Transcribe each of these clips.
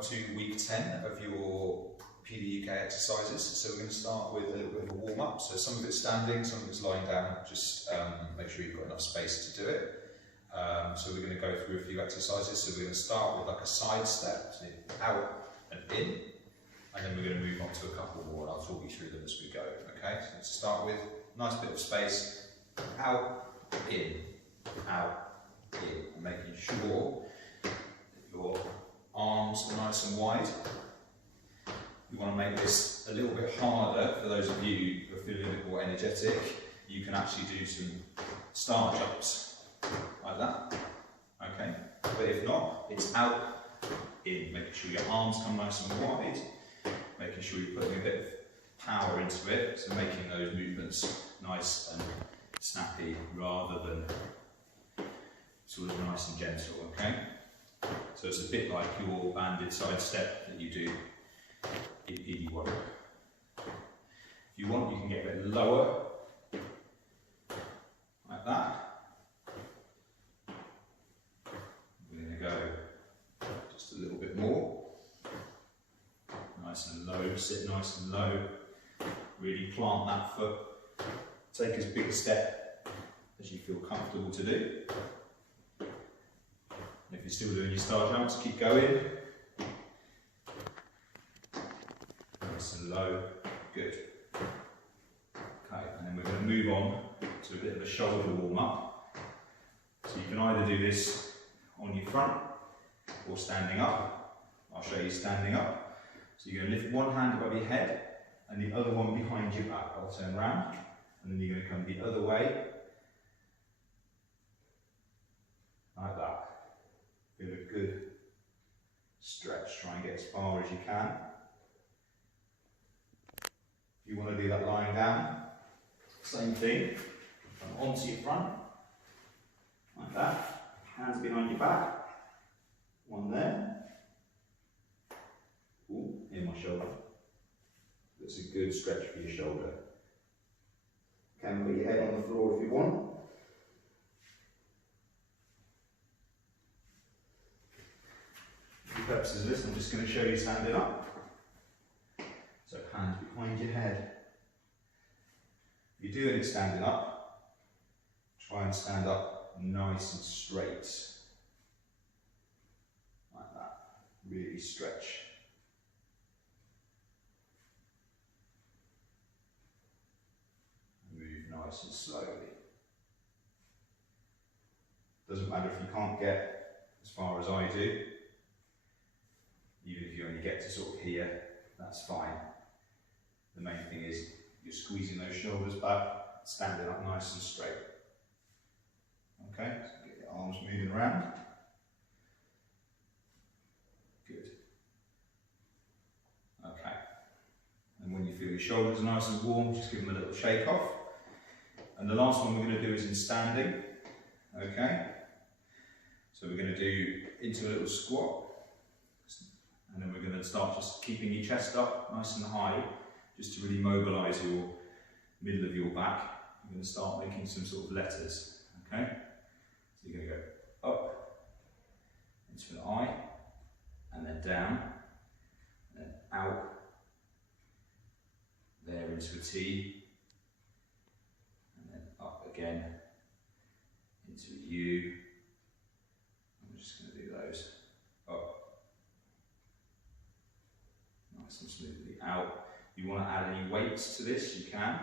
welcome to week 10 of your PDUK exercises. So we're going to start with a little bit of a warm-up. So some of it's standing, some of it's lying down. Just make sure you've got enough space to do it. So we're going to go through a few exercises. So we're going to start with like a side step, so out and in, and then we're going to move on to a couple more, and I'll talk you through them as we go. Okay, so to start with, nice bit of space, out, in, and making sure that your arms are nice and wide. You want to make this a little bit harder for those of you who are feeling a bit more energetic. You can actually do some star jumps like that. Okay, but if not, it's out, in, making sure your arms come nice and wide, making sure you're putting a bit of power into it, so making those movements nice and snappy rather than sort of nice and gentle. Okay, so it's a bit like your banded side step that you do in PD1. If you want, you can get a bit lower, like that. We're going to go just a little bit more. Nice and low, sit nice and low. Really plant that foot. Take as big a step as you feel comfortable to do. And if you're still doing your star jumps, keep going. Nice and low, good. Okay, and then we're going to move on to a bit of a shoulder warm up. So you can either do this on your front or standing up. I'll show you standing up. So you're going to lift one hand above your head and the other one behind your back. I'll turn around and then you're going to come the other way, like that. Feel a good stretch, try and get as far as you can. If you want to do that lying down, same thing, come onto your front, like that, hands behind your back, one there, ooh, in my shoulder. That's a good stretch for your shoulder. You can put your head on the floor if you want. For the purposes of this, I'm just going to show you standing up. So hands behind your head. If you're doing it standing up, try and stand up nice and straight. Like that. Really stretch. Move nice and slowly. Doesn't matter if you can't get as far as I do. Even if you only get to sort of here, that's fine. The main thing is you're squeezing those shoulders back, standing up nice and straight. Okay, so get your arms moving around. Good. Okay. And when you feel your shoulders are nice and warm, just give them a little shake off. And the last one we're going to do is in standing. Okay. So we're going to do into a little squat. And then we're going to start just keeping your chest up nice and high, just to really mobilise your middle of your back. You're going to start making some sort of letters, okay? So you're going to go up, into an I, and then down, and then out, there into a T, and then up again, into a U. I'm just going to do those. Up, nice and smoothly out. If you want to add any weights to this, you can.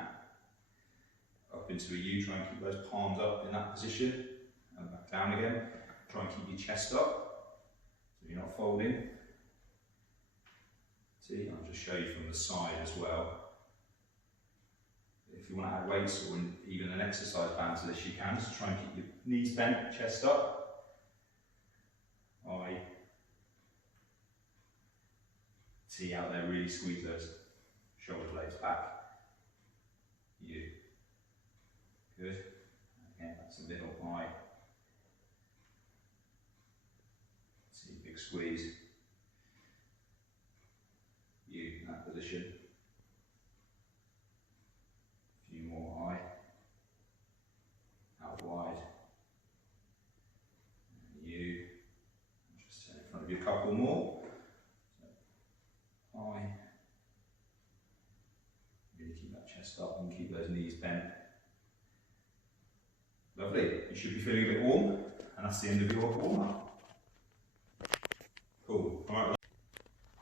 Up into a U, try and keep those palms up in that position, and back down again. Try and keep your chest up, so you're not folding. See, I'll just show you from the side as well. If you want to add weights or even an exercise band to this, you can. So try and keep your knees bent, chest up. I. T out there, really squeeze those shoulder blades back. U. Good. Again, that's a little I. See, big squeeze. U in that position. A few more I. Out wide. And U. Just in front of you, a couple more. high. Really keep that chest up and keep those knees bent. Lovely. You should be feeling a bit warm, and that's the end of your warm-up. Cool. All right.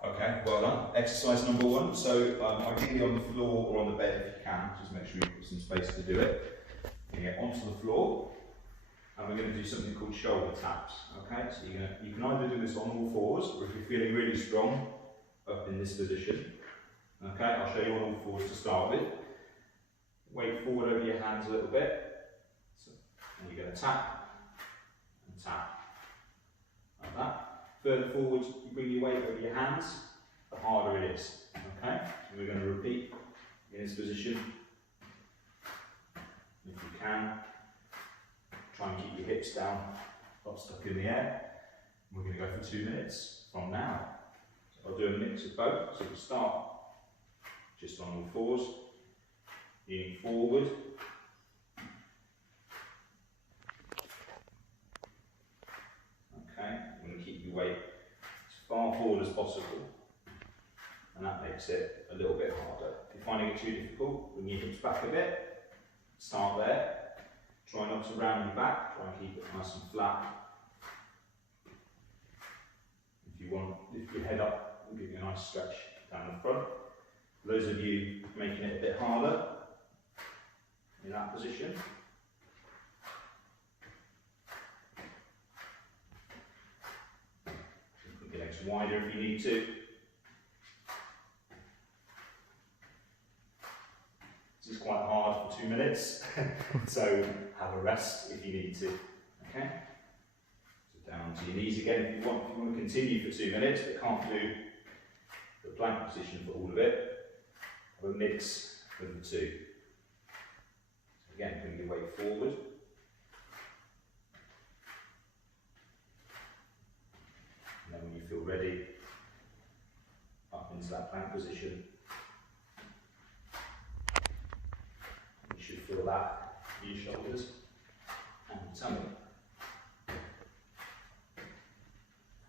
Okay, well done. Exercise number 1. So ideally on the floor or on the bed if you can. Just make sure you've got some space to do it. You get onto the floor, and we're going to do something called shoulder taps. Okay, so you can either do this on all fours, or if you're feeling really strong, up in this position. Okay, I'll show you on all fours to start with. Weight forward over your hands a little bit. So, and you're going to tap and tap like that. Further forward, you bring your weight over your hands, the harder it is. Okay, so we're going to repeat in this position. If you can, try and keep your hips down, not stuck in the air. We're going to go for 2 minutes from now. So I'll do a mix of both. So we start just on all fours, leaning forward. Okay, I'm going to keep your weight as far forward as possible, and that makes it a little bit harder. If you're finding it too difficult, bring your hips back a bit. Start there. Try not to round your back. Try and keep it nice and flat. If you want, lift your head up, we'll give you a nice stretch down the front. For those of you making it a bit harder in that position, put your legs wider if you need to. This is quite hard for 2 minutes, so have a rest if you need to. Okay? So down to your knees again if you want. If you want to continue for 2 minutes but can't do the plank position for all of it, have a mix of the two. So again, bring your weight forward. And then when you feel ready, up into that plank position. You should feel that in your shoulders and your tummy.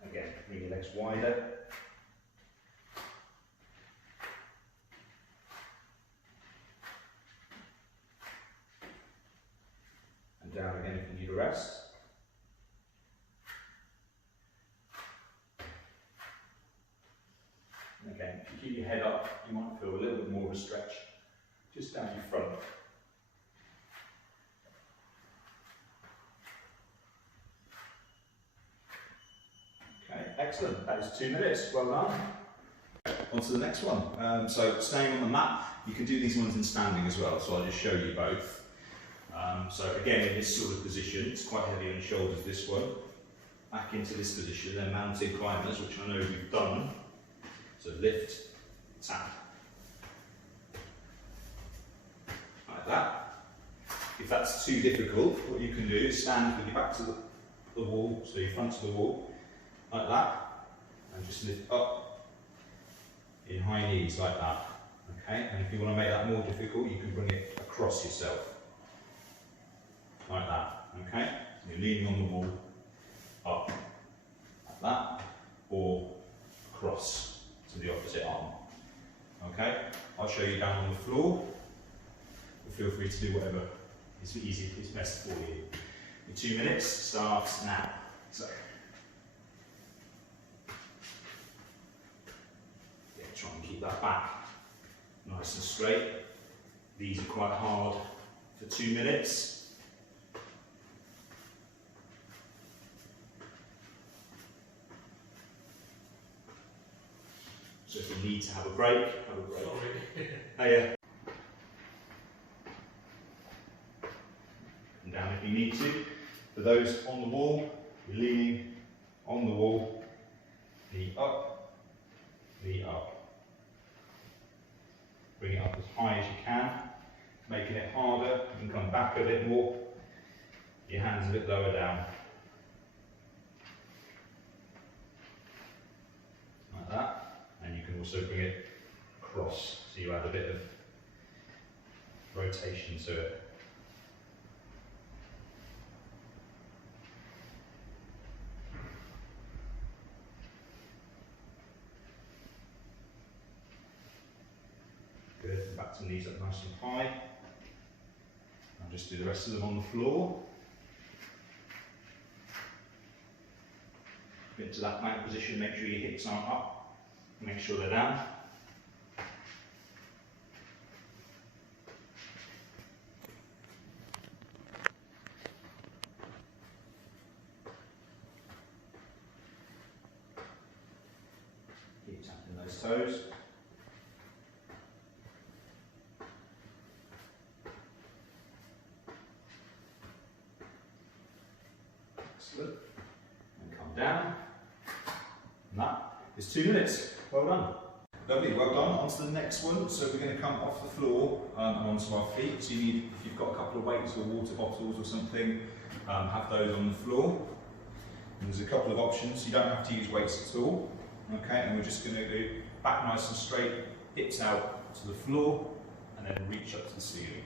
Again, bring your legs wider. And down again if you need a rest. And again, if you keep your head up, you might feel a little bit more of a stretch just down your front. Excellent, that is 2 minutes, well done. On to the next one. So staying on the mat, you can do these ones in standing as well, so I'll just show you both. So again, in this sort of position, it's quite heavy on your shoulders, this one. Back into this position, then mounted climbers, which I know we've done. So lift, tap. Like that. If that's too difficult, what you can do is stand with your back to the wall, so your front to the wall, like that, and just lift up in high knees like that. Okay, and if you want to make that more difficult, you can bring it across yourself, like that. Okay, so you're leaning on the wall, up, like that, or across to the opposite arm. Okay, I'll show you down on the floor, but feel free to do whatever is easy, is best for you. Your 2 minutes starts now. So. Try and keep that back nice and straight. These are quite hard for 2 minutes. So if you need to have a break, have a break. Sorry. Oh, yeah. And down if you need to. For those on the wall, you're leaning on the wall, knee up, knee up. Bring it up as high as you can, making it harder. You can come back a bit more, your hands a bit lower down. Like that. And you can also bring it across, so you add a bit of rotation to it. back to knees up nice and high. I'll just do the rest of them on the floor. Get to that plank position, make sure your hips aren't up, make sure they're down. Keep tapping those toes. Excellent. And come down. And that is 2 minutes. Well done. Lovely, well done. On to the next one. So we're going to come off the floor and onto our feet. So you need, if you've got a couple of weights or water bottles or something, have those on the floor. And there's a couple of options. You don't have to use weights at all. Okay, and we're just going to do back nice and straight, hips out to the floor, and then reach up to the ceiling.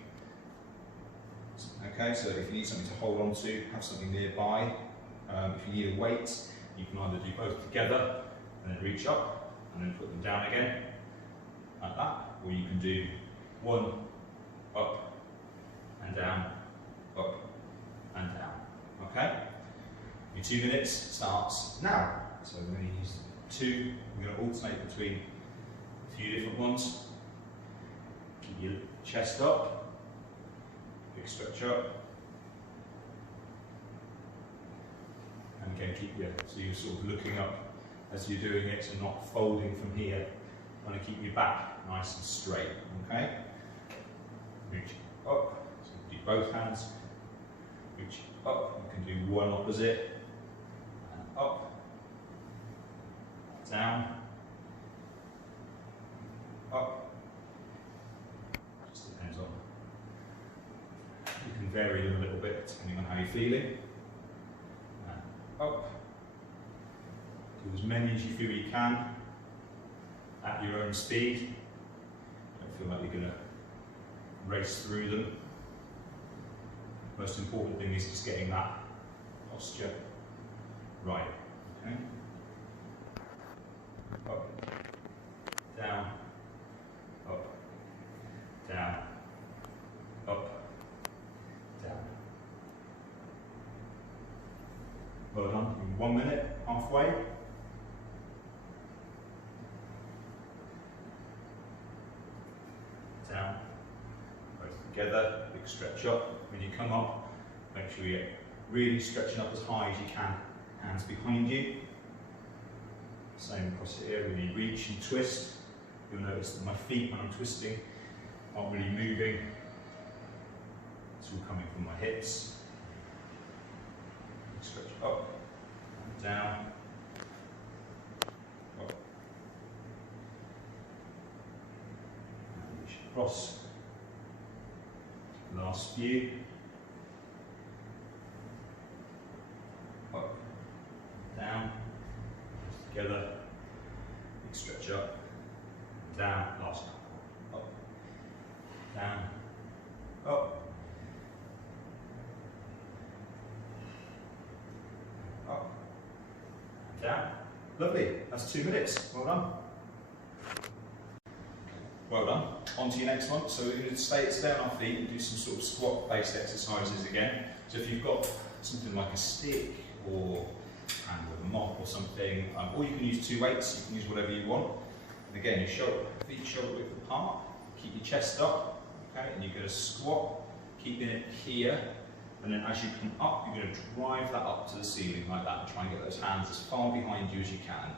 Okay, so if you need something to hold on to, have something nearby. If you need a weight, you can either do both together and then reach up and then put them down again, like that, or you can do one up and down, up and down. Okay? Your 2 minutes starts now. So we're going to use 2, we're going to alternate between a few different ones. Keep your chest up, big stretch up. And again, keep your, so you're sort of looking up as you're doing it, so not folding from here. Trying to keep your back nice and straight, okay? Reach up, so you do both hands. Reach up, you can do one opposite, and up, down, up. Just depends on, you can vary them a little bit depending on how you're feeling. Up. Do as many as you feel you can at your own speed. Don't feel like you're going to race through them. The most important thing is just getting that posture right. Okay. Up, down, up, down, up, down. Well done. 1 minute, halfway. Down. Both together. Big stretch up. When you come up, make sure you're really stretching up as high as you can. Hands behind you. Same across here. When you reach and twist, you'll notice that my feet, when I'm twisting, aren't really moving. It's all coming from my hips. Stretch up, and down, up, and reach across. Last few. Up, down, together, big stretch up, down, last couple. Up, down, up. Up, down. Lovely, that's 2 minutes. Well done. Well done. On to your next one. So we're going to stay on our feet and do some sort of squat based exercises again. So if you've got something like a stick or hand with a mop or something, or you can use 2 weights, you can use whatever you want. And again, your feet shoulder width apart, keep your chest up, okay, and you're going to squat, keeping it here. And then as you come up, you're going to drive that up to the ceiling like that and try and get those hands as far behind you as you can.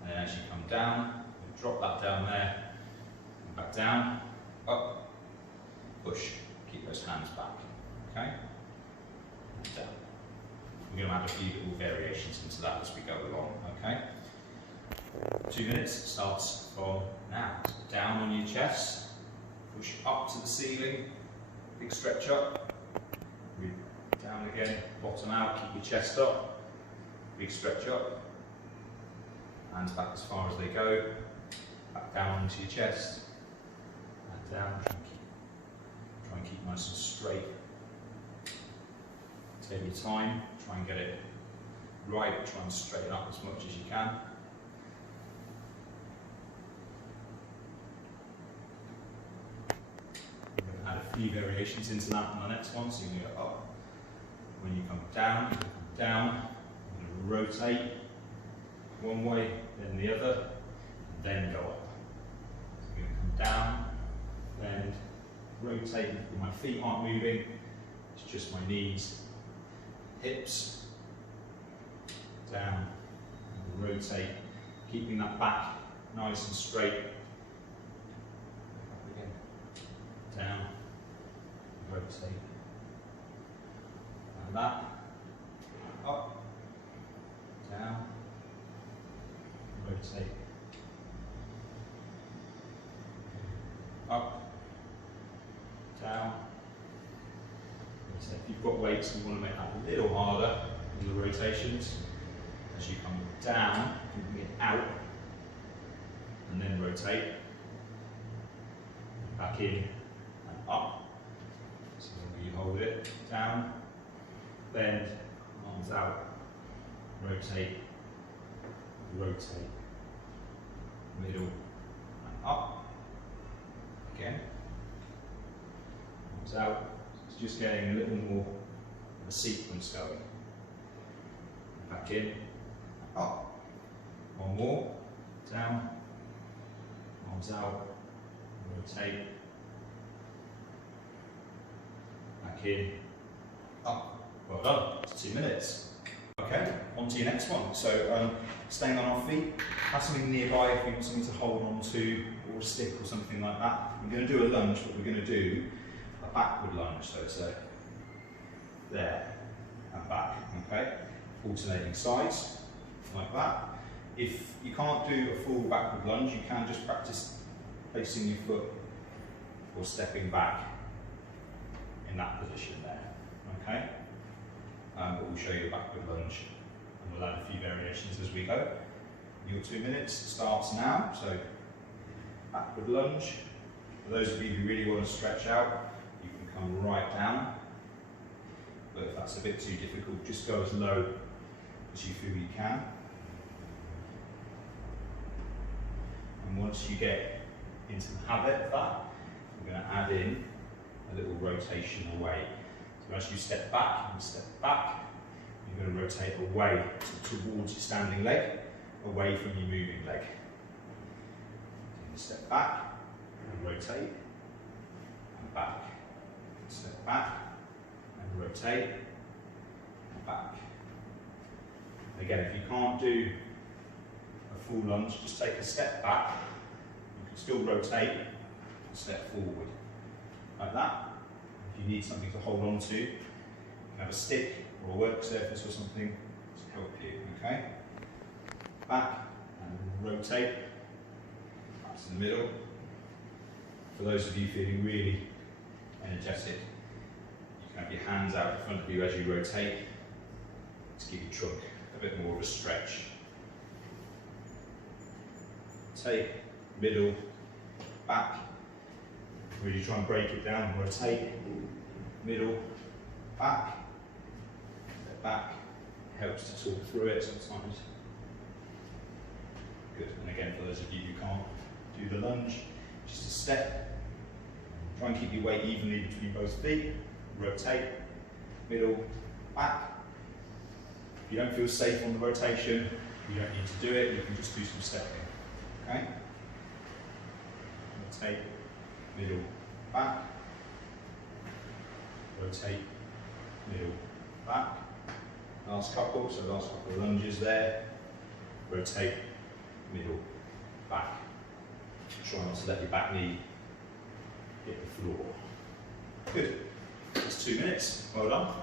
And then as you come down, you drop that down there, and back down, up, push, keep those hands back, okay? And down. We're going to add a few little variations into that as we go along, okay? 2 minutes starts from now. So down on your chest, push up to the ceiling, big stretch up. Down again, bottom out, keep your chest up, big stretch up, hands back as far as they go, back down into your chest, and down, try and keep nice and straight. Take your time, try and get it right, try and straighten up as much as you can. few variations into that on the next one. So you can go up. When you come down, down, you're going to rotate one way, then the other, then go up. So I'm going to come down, then rotate. My feet aren't moving, it's just my knees, hips, down, and rotate, keeping that back nice and straight. Up again, down, rotate, and that, up, down, rotate, up, down, rotate. If you've got weights, you want to make that a little harder in the rotations. As you come down, you can get out, and then rotate, back in, and up. So you hold it, down, bend, arms out, rotate, rotate, middle, and up, again, arms out. It's just getting a little more of a sequence going. Back in, up, one more, down, arms out, rotate, back in, up. Well done, it's 2 minutes. Okay, on to your next one. So staying on our feet, have something nearby if you want something to hold on to, or a stick or something like that. We're going to do a lunge, but we're going to do a backward lunge. So it's there and back, okay? Alternating sides, like that. If you can't do a full backward lunge, you can just practice placing your foot or stepping back in that position there, okay? But we'll show you a backward lunge and we'll add a few variations as we go. Your 2 minutes starts now, so backward lunge. For those of you who really want to stretch out, you can come right down, but if that's a bit too difficult, just go as low as you feel you can. And once you get into the habit of that, we're going to add in a little rotation away. So as you step back, you're going to rotate away towards your standing leg, away from your moving leg. So step back and rotate, and back. Step back and rotate, and back. Again, if you can't do a full lunge, just take a step back. You can still rotate and step forward, like that. If you need something to hold on to, you can have a stick or a work surface or something to help you, okay? Back and rotate, back to the middle. For those of you feeling really energetic, you can have your hands out in front of you as you rotate to give your trunk a bit more of a stretch. Take, middle, back. Really try and break it down. Rotate, middle, back, step back. Helps to talk through it sometimes. Good. And again, for those of you who can't do the lunge, just a step. Try and keep your weight evenly between both feet. Rotate, middle, back. If you don't feel safe on the rotation, you don't need to do it. You can just do some stepping. Okay? Rotate, middle, back. Rotate, middle, back. Last couple, so last couple of lunges there. Rotate, middle, back. Try not to let your back knee hit the floor. Good. That's 2 minutes. Well done.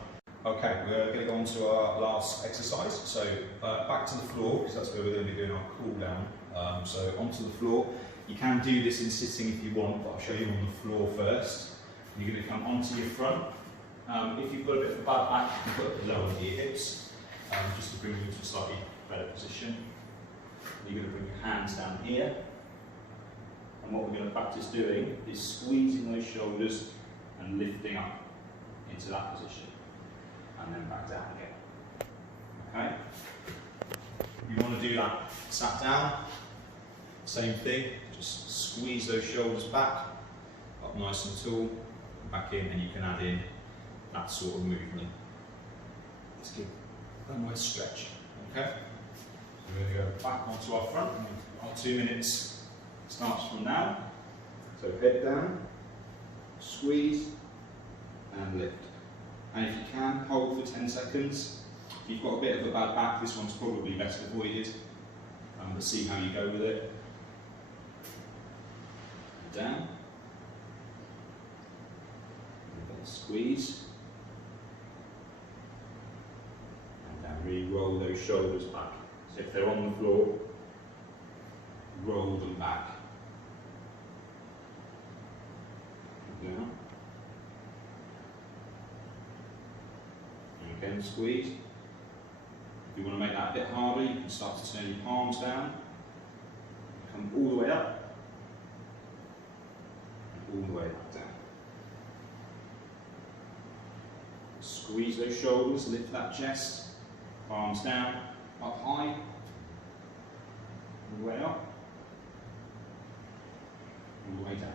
Okay, we're going to go on to our last exercise. So back to the floor, because that's where we're going to be doing our cool down. So onto the floor. You can do this in sitting if you want, but I'll show you on the floor first. You're going to come onto your front. If you've got a bit of a bad back, you can put it lower to your hips, just to bring you into a slightly better position. You're going to bring your hands down here. And what we're going to practice doing is squeezing those shoulders and lifting up into that position. And then back down again. Okay? You want to do that sat down, same thing, just squeeze those shoulders back, up nice and tall, back in, and you can add in that sort of movement. Let's give a nice stretch. Okay? So we're going to go back onto our front, and our 2 minutes starts from now. So head down, squeeze, and lift. And if you can, hold for 10 seconds. If you've got a bit of a bad back, this one's probably best avoided, but see how you go with it. Down, squeeze, and down. Really roll those shoulders back. So if they're on the floor, roll them back. Down. And again, squeeze. If you want to make that a bit harder, you can start to turn your palms down, come all the way up, and all the way back down. Squeeze those shoulders, lift that chest, palms down, up high, all the way up, all the way down.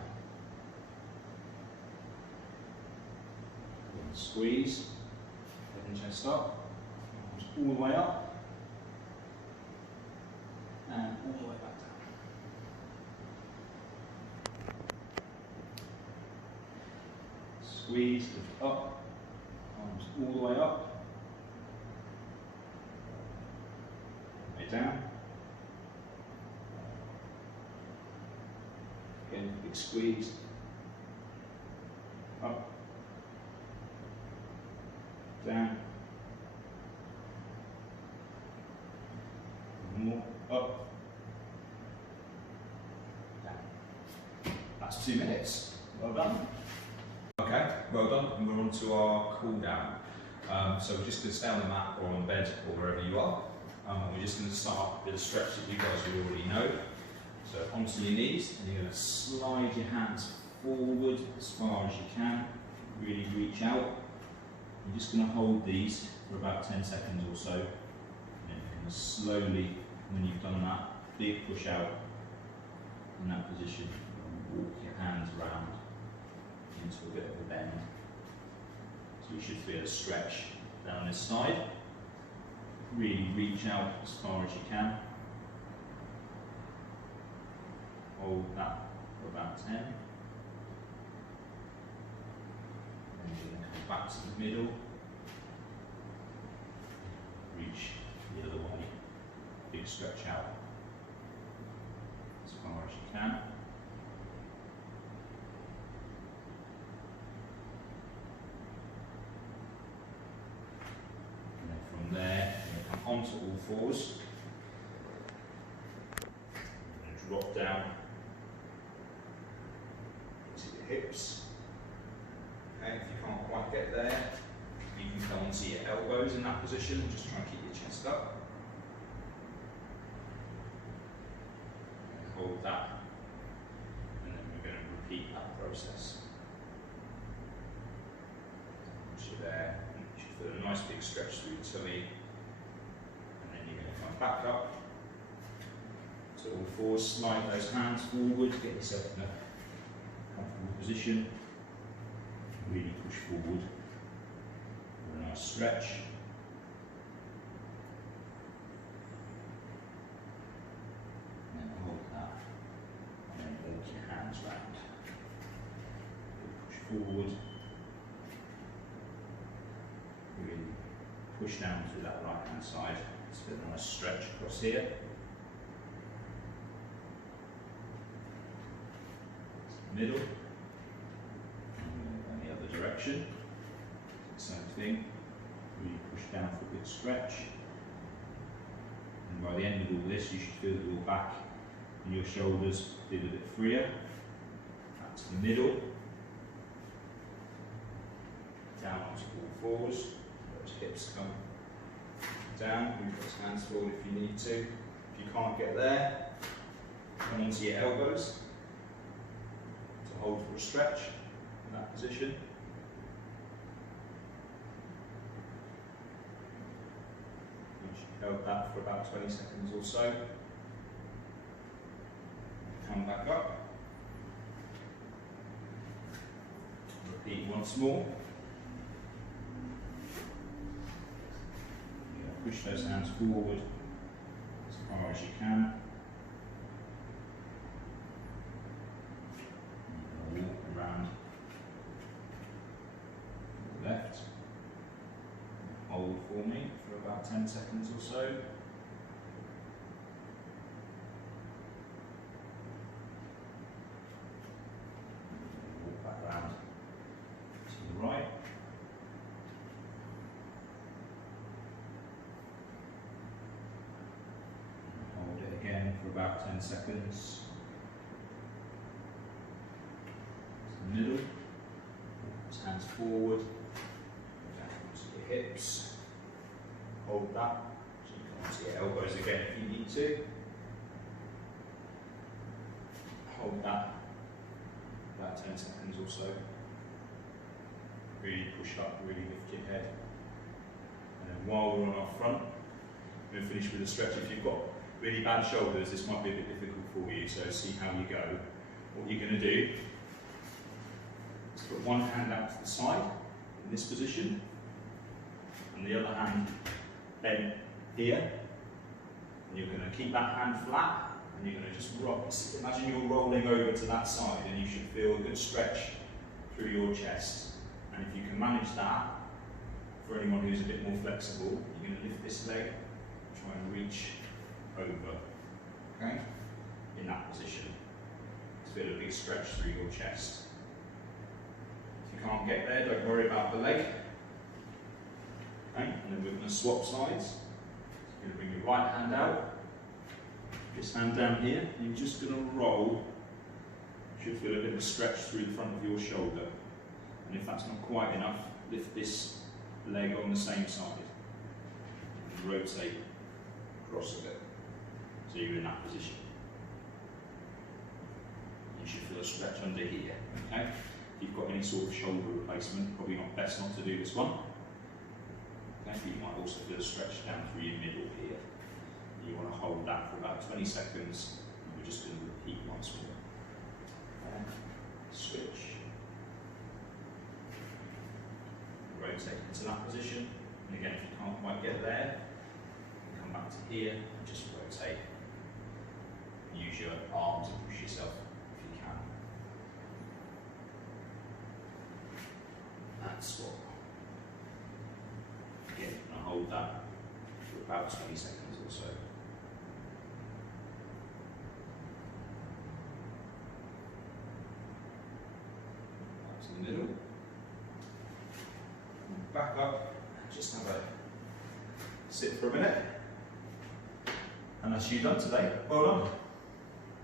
Then squeeze, head and chest up, palms all the way up, and all the way back down. Squeeze, lift up, arms all the way up, way down. Again, big squeeze, up, down, more, up, down. That's 2 minutes. Well done. Okay, well done, and we're on to our cool down. So we're just going to stay on the mat or on the bed or wherever you are. We're just going to start with a stretch that you guys will already know. So onto your knees, and you're going to slide your hands forward as far as you can. Really reach out. You're just going to hold these for about 10 seconds or so. And then you're going to slowly, when you've done that, big push out in that position. Walk your hands around into a bit of a bend. So you should feel a stretch down this side. Really reach out as far as you can. Hold that for about 10. Then you're going to come back to the middle. Reach the other way. Big stretch out as far as you can. From there, you're going to come onto all fours. You're going to drop down into your hips. Okay, if you can't quite get there, you can come onto your elbows in that position and just try and keep your chest up. And hold that, and then we're going to repeat that process. Once you're there, you should feel a nice big stretch through the tummy, and then you're going to come back up to all fours, slide those hands forward, get yourself in a comfortable position, really push forward for a nice stretch. And then hold that, and then walk your hands round. Push forward. Really push down to that right hand side. Let's get a nice stretch across here. Middle. And the other direction. Same thing. Really push down for a good stretch. And by the end of all this, you should feel that your back and your shoulders feel a bit freer. Back to the middle. Down onto all fours. Those hips come down. Move those hands forward if you need to. If you can't get there, come onto your elbows to hold for a stretch in that position. Once you've held that for about 20 seconds or so, come back up. Repeat once more. Push those hands forward as far as you can. And walk around to the left. Hold for me for about 10 seconds or so. Walk back round to the right. Hold it again for about 10 seconds. To the middle. Walk hands forward. Down to your hips. Hold that. So you come onto your elbows again if you need to. Hold that about 10 seconds or so. Really push up, really lift your head. And then while we're on our front, we're going to finish with a stretch. If you've got really bad shoulders, this might be a bit difficult for you, so see how you go. What you're going to do is put one hand out to the side in this position, and the other hand bent here. And you're going to keep that hand flat, and you're going to just rock. Imagine you're rolling over to that side, and you should feel a good stretch through your chest. And if you can manage that, for anyone who's a bit more flexible, you're going to lift this leg, try and reach over, okay? In that position. To feel a big stretch through your chest. If you can't get there, don't worry about the leg. Okay, and then we're going to swap sides. You're going to bring your right hand out, this hand down here, and you're just going to roll. You should feel a bit of a stretch through the front of your shoulder. And if that's not quite enough, lift this leg on the same side and rotate across a bit. So you're in that position. You should feel a stretch under here. Okay? If you've got any sort of shoulder replacement, probably best not to do this one. Okay? You might also feel a stretch down through your middle here. You want to hold that for about 20 seconds, and we're just going to repeat once more. And switch. Rotate into that position. And again, if you can't quite get there, you come back to here and just rotate. Use your arms to push yourself if you can. And swap. Again, you're going to hold that for about 20 seconds or so. Back to the middle. And back up and just have a sit for a minute. And that's you done today. Well done.